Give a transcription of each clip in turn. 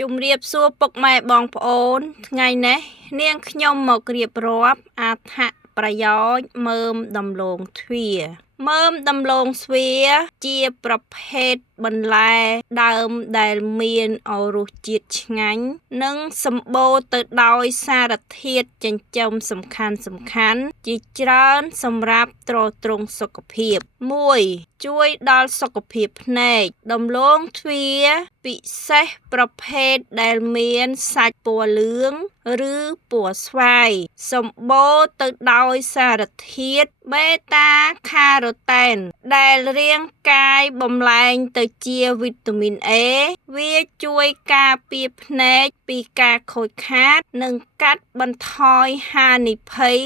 ជំរាបសួរពុកម៉ែបងប្អូនថ្ងៃនេះនាងខ្ញុំមករៀបរាប់អត្ថប្រយោជន៍មើមដំឡូងទ្វារមើមដំឡូងទ្វារជាប្រភេទបន្លែដើមដែលមានរសជាតិឆ្ងាញ់និងសម្បូរទៅដោយសារធាតុចិញ្ចឹមសំខាន់ជាច្រើនសម្រាប់ទ្រទ្រង់សុខភាព 1. ជួយដល់សុខភាពភ្នែកដំឡូងទ្វារពិសេសប្រភេទដែលមានសាច់ពណ៌លឿងឬពណ៌ស្វាយសម្បូរទៅដោយសារធាតុបេតាខារ៉ូតែនដែលរាងកាយបំលែងទៅជាវីតាមីន A វាជួយការពារភ្នែកពីការខូចខាតនិងកាត់បន្ថយហានិភ័យ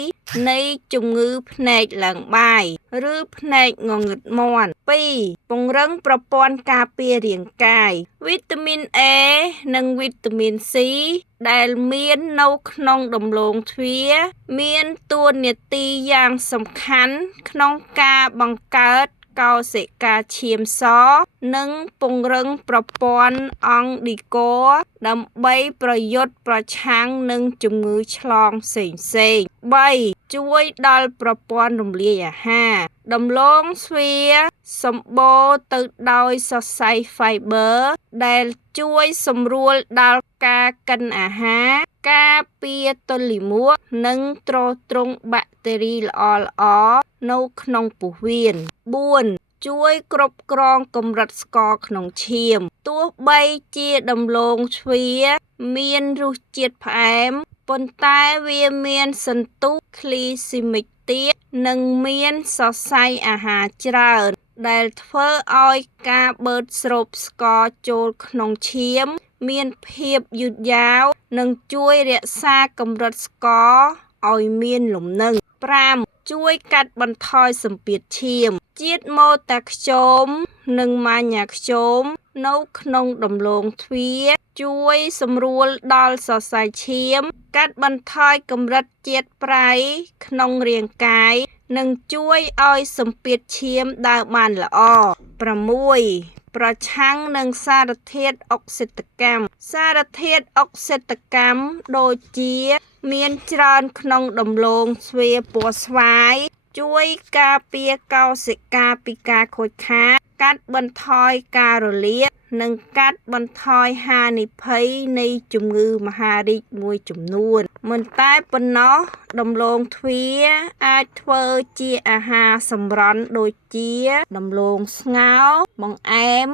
នៃជំងឺភ្នែកឡើងបាយឬភ្នែកងងឹតមាន់ 2. ពង្រឹងប្រព័ន្ធការពាររាងកាយវីតាមីន A និងវីតាមីន C ដែលមាននៅក្នុងដំឡូងទ្វារមានតួនាទីយ៉ាងសំខាន់ក្នុងការបង្កើតកោសិកាឈាមសនិងពង្រឹងប្រព័ន្ធអង្គាគរដើម្បីប្រយុទ្ធប្រឆាំងនឹងជំងឺឆ្លងផ្សេងៗ 3. ជួយដល់ប្រព័ន្ធរំលាយអាហារដំឡូងទ្វារសម្បូរទៅដោយសរសៃ Fiber ដែលជួយសម្រួលដល់ការកិនអាហារការពារទល់លាមកនិងទ្រទ្រង់បាក់តេរីល្អៗនៅក្នុងពោះវៀន 4. ជួយគ្រប់គ្រងកម្រិតស្ករក្នុងឈាមទោះបីជាដំឡូងទ្វារមានរសជាតិផ្អែមប៉ុន្តែវាមានសន្ទុះគ្លីស៊ីមិកទាបនិងមានសរសៃអាហារច្រើនដែលធ្វើឲ្យការបឺតស្រូបស្ករចូលក្នុងឈាមមានភាពយឺតយ៉ាវនិងជួយរក្សាកម្រិតស្ករឲ្យមានលំនឹង 5. ជួយកាត់បន្ថយសម្ពាធឈាមជាតិម៉ូតាខ្យូមនិងម៉ាញ៉ាខ្យូមនៅក្នុងដំឡូងទ្វារជួយសម្រួលដល់សរសៃឈាមកាត់បន្ថយកម្រិតជាតិប្រៃក្នុងរាងកាយនិងជួយឲ្យសម្ពាធឈាមដើរបានល្អ 6. ប្រឆាំងនឹងសារធាតុអុកស៊ីតកម្មសារធាតុអុកស៊ីតកម្មដូចជាមានច្រើនក្នុងដំឡូងទ្វារពណ៌ស្វាយជួយការពារកោសិកាពីការខូចខាតកាត់បន្ថយការរលាកនិងកាត់បន្ថយហានិភ័យនៃជំងឺមហារីកមួយចំនួនមិនតែប៉ុណ្ណោះដំឡូងទ្វារអាចធ្វើជាអាហារសម្រន់ដូចជាដំឡូងស្ងោរបង្អែម